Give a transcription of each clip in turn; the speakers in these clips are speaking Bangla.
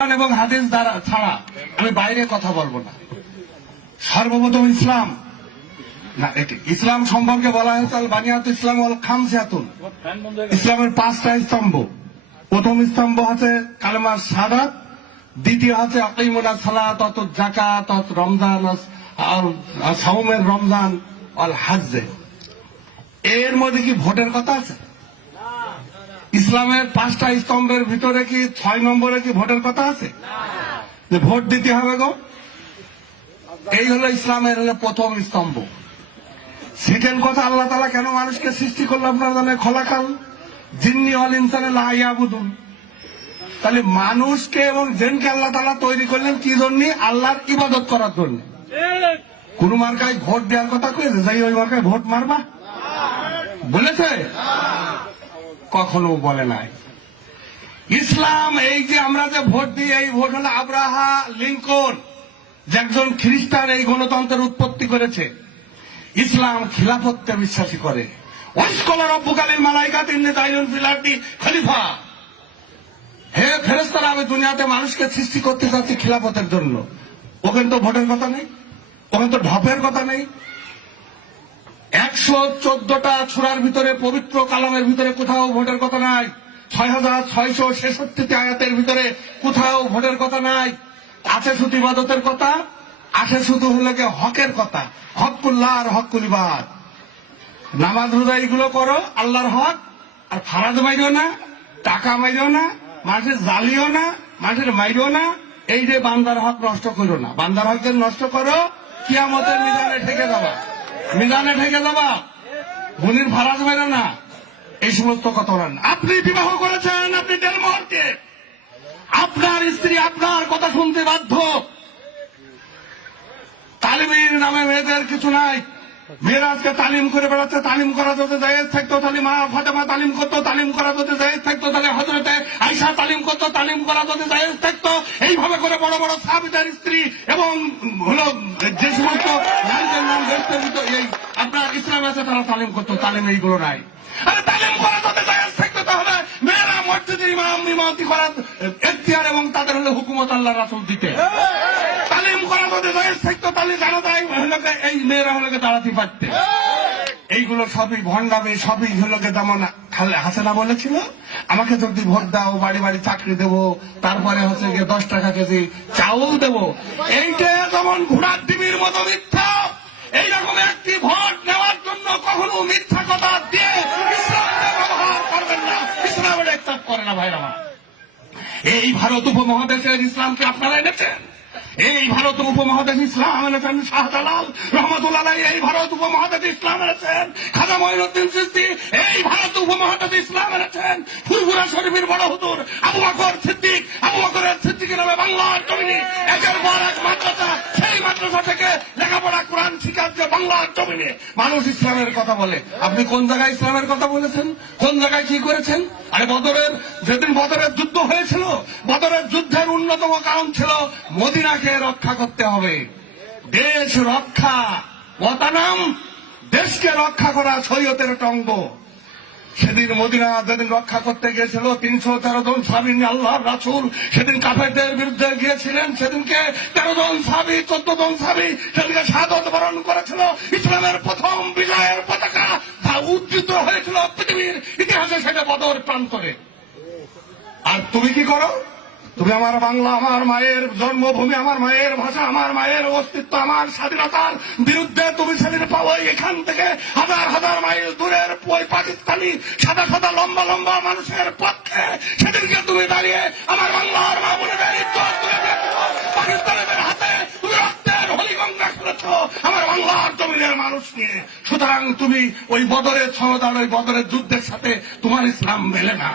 এবং হাদিস দ্বারা ছাড়া আমি বাইরে কথা বলবো না। সর্বপ্রথম ইসলাম না, এটি ইসলাম সম্পর্কে বলা হয়েছে আল বানিয়াত ইসলাম ওয়াল খামসিয়াতুন, ইসলামের 5টা স্তম্ভ। প্রথম স্তম্ভ হচ্ছে কালেমার শাহাদাত, দ্বিতীয় হচ্ছে আকিমুনাস সালাত, অত যাকাত, অত রমজান, সাওমের রমজান, আল হজ্জে। এর মধ্যে কি ভোটের কথা আছে? ইসলামের 5টা স্তম্ভের ভিতরে কি 6 নম্বরে কি ভোটের কথা আছে? যে ভোট দিতে হবে গো, এই হলো ইসলামের প্রথম স্তম্ভ। সেকেন্ড কথা, আল্লাহ তাআলা কেন মানুষকে সৃষ্টি করলো আপনারা জানেন? খলাকাল জিন্নি ওয়াল ইনসানা লা ইয়াবুদুন। তাহলে মানুষকে এবং জিনকে আল্লাহ তাআলা তৈরি করলেন কি জন্য? আল্লাহর ইবাদত করার জন্য। কোন মার্কায় ভোট দেওয়ার কথা কইছে? যাই ওই মার্কায় ভোট মারবা বলেছে? কখনো বলে নাই। ইসলাম এই যে আমরা যে ভোট দিই, এই ভোট হলো আব্রাহা লিঙ্কন, যে একজন খ্রিস্টান এই গণতন্ত্রের উৎপত্তি করেছে। ইসলাম খিলাফতে বিশ্বাসী করে। ওয়াসকালা রাব্বুকা লিল মালাইকাতি ইন্নী জাইলুন ফিল আরদি খলিফা। হে ফেরেশতারা, আমি দুনিয়াতে মানুষকে সৃষ্টি করতে চাচ্ছি খিলাফতের জন্য। ওখানে তো ভোটের কথা নেই, ওখানে তো ঢপের কথা নেই। 114টা সূরার ভিতরে, পবিত্র কালামের ভিতরে কোথাও ভোটের কথা নাই। 6666টি আয়াতের ভিতরে কোথাও ভোটের কথা নাই। আছে শুধু ইবাদতের কথা, আসে শুধু হলো হকের কথা, হকুল্লাহ আর হকুল ইবাদ। নামাজ রোজা এগুলো করো, আল্লাহর হক। আর ফারাজ মাইরো না, টাকা মাইরো না, মানুষের জ্বালিও না, মানুষের মাইরো না। এই যে বান্দার হক নষ্ট করো না, বান্দার হক যদি নষ্ট করো কিয়ামতের মিজানে ঠেকে যাবা, মিজানে ঠেকে যাবা। গুনির ফারাজ মাইরো না, এই সমস্ত কথা বলেন। আপনি বিবাহ করেছেন, আপনি দেড়মহরকে, আপনার স্ত্রী আপনার কথা শুনতে বাধ্য। তালিমের নামে মেয়েদের কিছু নাই। মেয়েরা আজকে তালিম করে বেড়াচ্ছে, তালিম করা যদি জায়েজ থাকতো তাহলে মা ফাতেমা তালিম করতো, তালিম করা যদি জায়েজ থাকতো তাহলে হযরতে আয়েশা তালিম করতো, তালিম করা যদি জায়েজ থাকতো এইভাবে করে বড় বড় সাহাবীদের স্ত্রী এবং হলো যে সমস্ত নারীদের নাম এই আপনার ইসলাম আছে তারা তালিম করতো। তালিম এইগুলো নাই। আরে তালিম করা যদি জায়েজ থাকতো তাহলে মেয়েরা মসজিদে ইমামতি করার এখতিয়ার এবং তাদের হলো হুকুমত আল্লাহ রাসূল দিতে। তালিম করা যদি জায়েজ থাকতো তাহলে জানা যায় এই মেয়েরা হলো দাঁড়াতে পারতে। এইগুলো সবই ভণ্ডামি, সবই হলো যেমন হাসিনা বলেছিল, আমাকে যদি ভোট দাও বাড়ি বাড়ি চাকরি দেবো, তারপরে হচ্ছে 10 টাকা কেজি চাউল দেবো। এইটা যেমন ঘোড়ার ডিমের মতো মিথ্যা। এইরকম একটি ভোট নেওয়ার জন্য কখনো মিথ্যা কথা দিয়ে ইসলামের ব্যবহার করবেন না। ইসলামের একসাথ করে না ভাইরা। এই ভারত উপমহাদেশের ইসলামকে আপনারা এনেছেন। এই ভারত উপমহাদেশ ইসলাম এনেছেন শাহজালাল রহমাতুল্লাহ আলাইহি। এই ভারত উপমহাদেশ ইসলাম এনেছেন খাজা মঈনুদ্দিন চিশতি। এই ভারত উপমহাদেশ ইসলাম এনেছেন ফুরফুরা শরীফের বড় হুজুর আবু বকর সিদ্দিক। আবু বকরের সিদ্দিকের নামে বাংলার জমিনে একের পর এক মাদ্রাসা, সেই মাদ্রাসা থেকে লেখাপড়া কোরআন শিখাচ্ছে বাংলার জমিনে। মানুষ ইসলামের কথা বলে। আপনি কোন জায়গায় ইসলামের কথা বলেছেন? কোন জায়গায় কি করেছেন? আরে বদরের যেদিন বদরের যুদ্ধ হয়েছিল, বদরের যুদ্ধের অন্যতম কারণ ছিল মদিনাকে রক্ষা করতে হবে। দেশ রক্ষা, ওয়াতানাম, দেশকে রক্ষা করা শরীয়তের একটা অঙ্গ। সেদিন মদিনা যেদিন রক্ষা করতে গিয়েছিল 313 জন সাহাবী নিয়ে আল্লাহর রাসূল সেদিন কাফেরদের বিরুদ্ধে গিয়েছিলেন। সেদিনকে 13 জন সাহাবী, 14 জন সাহাবী সেদিনকে শাহাদাত বরণ করেছিল। ইসলামের প্রথম বিজয়ের পতাকা উজ্জীবিত হয়েছিল পৃথিবীর ইতিহাসে, সেটা বদর প্রান্তরে। আর তুমি কি করো? তুমি আমার বাংলা, আমার মায়ের জন্মভূমি, আমার মায়ের ভাষা, আমার মায়ের অস্তিত্ব, আমার স্বাধীনতার বিরুদ্ধে তুমি সেদিন পাবো এখান থেকে হাজার হাজার মাইল দূরের ওই পাকিস্তানি সাদা সাদা লম্বা লম্বা মানুষের পক্ষে সেদিনকে তুমি দাঁড়িয়ে আমার বাংলার মা বোনেদের ইজ্জত তুলে দিয়েছ। পাকিস্তানিদের হাতে তুমি রক্তের হলিগঙ্গা করেছ আমার বাংলার জমিনের মানুষ নিয়ে। সুতরাং তুমি ওই বদরের সমাধান, ওই বদরের যুদ্ধের সাথে তোমার ইসলাম মেলে না,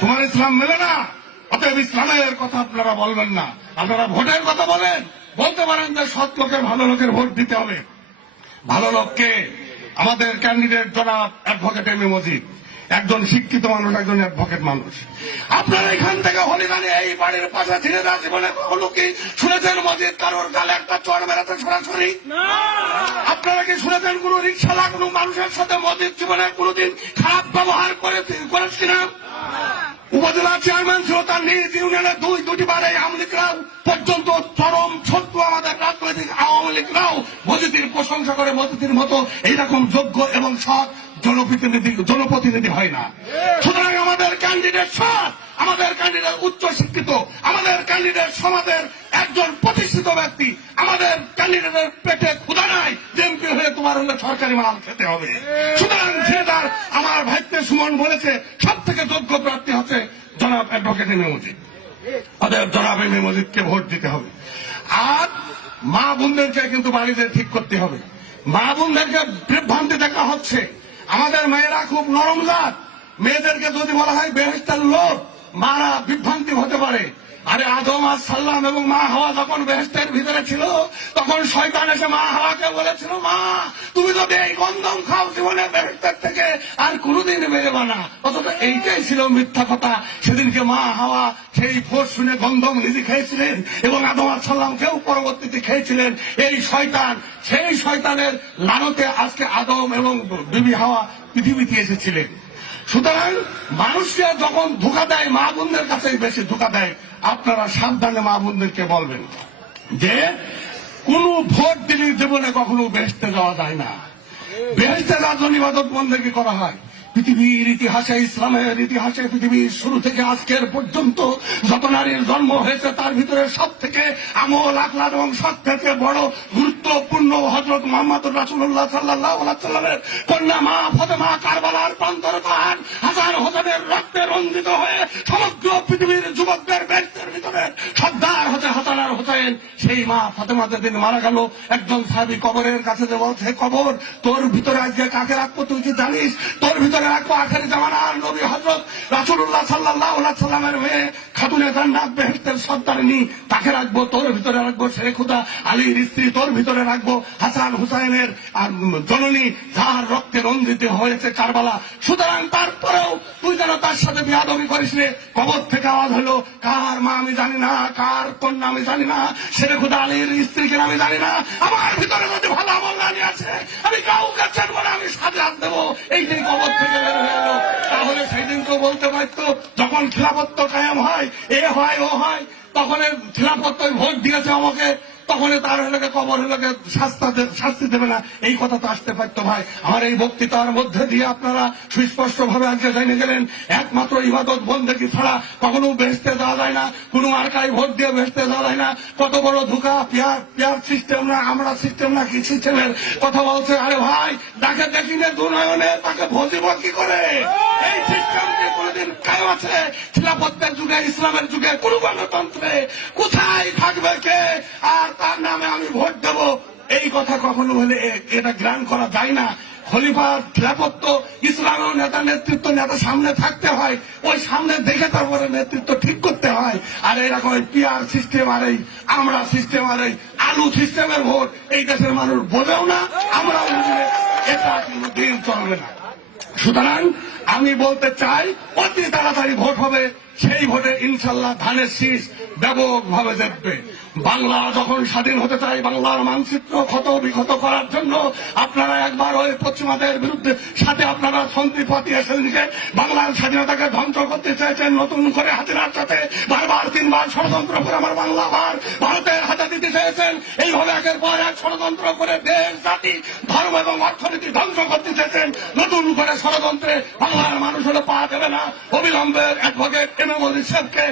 তোমার ইসলাম মেলে না। অতএব ইসলামের কথা আপনারা বলবেন না। আপনারা ভোটের কথা বলেন, বলতে পারেন যে সৎ লোকের, ভালো লোকের ভোট দিতে হবে। ভালো লোককে আমাদের ক্যান্ডিডেট জনাব অ্যাডভোকেট এম এ মজিদ, একজন শিক্ষিত মানুষ, একজন অ্যাডভোকেট মানুষ। আপনারা এখান থেকে হলিগানে এই বাড়ির পাশে ছিঁড়ে দেওয়া জীবনে কখনো কি শুনেছেন মজিদ কারোর গালে একটা চড় মেরেছে সরাসরি? আপনারা কি শুনেছেন কোন রিক্সাওয়ালা কোনো মানুষের সাথে মজিদ জীবনে কোনোদিন খারাপ ব্যবহার করেছে কিনা? উপজেলা চেয়ারম্যান ছিল, তার নিজ ইউনিয়নের দুটি বারে আওয়ামী লীগরাও পর্যন্ত চরম শত্রু আমাদের রাজনৈতিক আওয়ামী লীগরাও মজিদির প্রশংসা করে মজিদির মতো এইরকম যোগ্য এবং সৎ জনপ্রতিনিধি হয় না। সুতরাং আমাদের ক্যান্ডিডেট সৎ, আমাদের ক্যান্ডিডেট উচ্চ শিক্ষিত, আমাদের ক্যান্ডিডেট সমাজের একজন প্রতিষ্ঠিত ব্যক্তি, আমাদের ক্যান্ডিডেটের পেটে ক্ষুধা নাই যে এমপি হয়ে তোমার হলে সরকারি মাল খেতে হবে। সুতরাং ঝিনেদার আমার ভাইতে সুমন বলেছে সব থেকে যোগ্য প্রার্থী হচ্ছে জনাব অ্যাডভোকেট এম এ মজিদ। অতএব জনাব এম এ মজিদকে ভোট দিতে হবে। আর মা বোনদেরকে কিন্তু বাড়িতে ঠিক করতে হবে। মা বোনদেরকে বিভ্রান্তি দেখা হচ্ছে। আমাদের মেয়েরা খুব নরম জাত, মেয়েদেরকে যদি বলা হয় বেহেশতের লোক, মারা বিভ্রান্তি হতে পারে। আরে আদম আলাইহিস সালাম এবং মা হাওয়া যখন বেহেশতের ভিতরে ছিল, তখন শয়তান এসে মা হাওয়াকে বলেছিল, মা তুমি যদি এই গন্ধম খাও জীবনে বেহেশতের থেকে আর কোনোদিন বেরোবে না। অথচ এইটাই ছিল মিথ্যা কথা। সেদিনকে মা হাওয়া সেই ফোর শুনে গন্ধম নিজে খেয়েছিলেন এবং আদম আলাইহিস সালামকেও পরবর্তীতে খেয়েছিলেন এই শয়তান। সেই শয়তানের লানতে আজকে আদম এবং বিবি হাওয়া পৃথিবীতে এসেছিলেন। সুতরাং মানুষকে যখন ধোঁকা দেয়, মা বোনদের কাছেই বেশি ধোঁকা দেয়। আপনারা সাবধানে মা বোনদেরকে বলবেন যে কোন ভোট দিলে জীবনে কখনো বেহেশতে যাওয়া যায় না। বেহেশতে যাওয়ার জন্য ইবাদত বন্দেগী করা হয়। পৃথিবীর ইতিহাসে, ইসলামের ইতিহাসে পৃথিবীর শুরু থেকে আজকের পর্যন্ত যত নারীর জন্ম হয়েছে তার ভিতরে সব থেকে আমল আখলাক এবং সব থেকে বড় গুরুত্বপূর্ণ হযরত মুহাম্মদ রাসূলুল্লাহ সাল্লাল্লাহু আলাইহি সাল্লামের কন্যা মা ফাতেমা কারবালার প্রান্তরে তার হাসান হোসেনের রক্তে রঞ্জিত হয়ে সমগ্র পৃথিবীর যুবকদের বেহেশতের ভিতরে সর্দার হচ্ছে হাসান আর হোসেন। সেই মা ফাতেমা যেদিন মারা গেল, একজন সাহাবী কবরের কাছে যে বলছে, কবর তোর ভিতরে আজকে কাকে রাখবো তুই কি জানিস? তোর ভিতরে রাখবো আখেরি জামানার নবী হযরত রাসূলুল্লাহ সাল্লাল্লাহু আলাইহি সাল্লামের মেয়ে খাতুনে জান্নাত বেহেশতের সর্দারিনী, তাকে রাখবো। তোর ভিতরে রাখবো শেরে খুদা আলীর স্ত্রী, তোর ভিতরে রাখবো হাসান হুসাইনের আর জননী যার রক্তে রঞ্জিত হয়েছে কারবালা। সুতরাং তারপরেও তুই যেন তার সাথে বিয়াদবি করিস রে। কবর থেকে আওয়াজ হলো, কার মা আমি জানি না, কার কন্যা আমি জানি না, শেরে খুদা আলীর স্ত্রীকে আমি জানি না, আমার ভিতরে যদি ভালো আমল নানি আছে আমি কাউকে ছাড়বো না, আমি সাথে হাত দেবো। এইটাই কবর থেকে বের হয়ে এলো। তাহলে সেই দিন তো বলতে পারতো, যখন খিলাফত কায়েম হয়, এ হয় ও হয়, তখন খিলাফত ভোট দিয়েছে আমাকে, তখন তার হলে কবর হলে শাস্তি দেবে না, এই কথা তো আসতে পারতো। ভাই আমার এই বক্তৃতার মধ্যে দিয়ে আপনারা সুস্পষ্ট ভাবে আজকে জেনে গেলেন, একমাত্র ইবাদত বন্দেগী ছাড়া কখনো বেহেশতে যাওয়া যায় না, কোনো মার্কায় ভোট দিয়ে বেহেশতে যাওয়া যায় না। কত বড় ধোঁকা! পিয়ার সিস্টেম না, আমরা সিস্টেম না, কি সিস্টেমের কথা বলছে? আরে ভাই, ডাকে দেখিনে দুনয়নে তাকে ভজিব কি করে? এই সিস্টেমকে কোনদিন কায়েম আছে খিলাফতের যুগে, ইসলামের যুগে, কোন গণতন্ত্রে কোথায় থাকবে কে? আর তার নামে আমি ভোট দেব, এই কথা কখনো হলে এটা গ্রহণ করা যায় না। খলিফার খিলাফত ইসলামের নেতা, নেতৃত্ব নেতা সামনে থাকতে হয়, ওই সামনে দেখে তারপরে নেতৃত্ব ঠিক করতে হয়। আর এরকম পিয়ার সিস্টেম আর এই আমরা সিস্টেম আর এই আলু সিস্টেমের ভোট এই দেশের মানুষ বোঝেও না, আমরাও বুঝলে এটা কোনদিন চলবে না। সুতরাং আমি বলতে চাই, অতি তাড়াতাড়ি ভোট হবে, সেই ভোটে ইনশাল্লাহ ধানের শীষ ব্যাপকভাবে দেখবে। বাংলা যখন স্বাধীন হতে চায়, বাংলার মানচিত্র ক্ষত বিক্ষত করার জন্য আপনারা একবার ওই পশ্চিমাদের বিরুদ্ধে সাথে আপনারা সন্ধি পাতিয়ে সেদিনকে বাংলার স্বাধীনতাকে ধ্বংস করতে চেয়েছেন। নতুন করে হাসিনার সাথে বারবার 3 বার ষড়যন্ত্র করে আমার বাংলা আবার ভারতের হাতে দিতে চেয়েছেন। এইভাবে একের পর এক ষড়যন্ত্র করে দেশ, জাতি, ধর্ম এবং অর্থনীতি ধ্বংস করতে চেয়েছেন। নতুন করে ষড়যন্ত্রে বাংলার মানুষ হলে পা দেবে না। অবিলম্বে অ্যাডভোকেট এম এ মজিদ সাহেবকে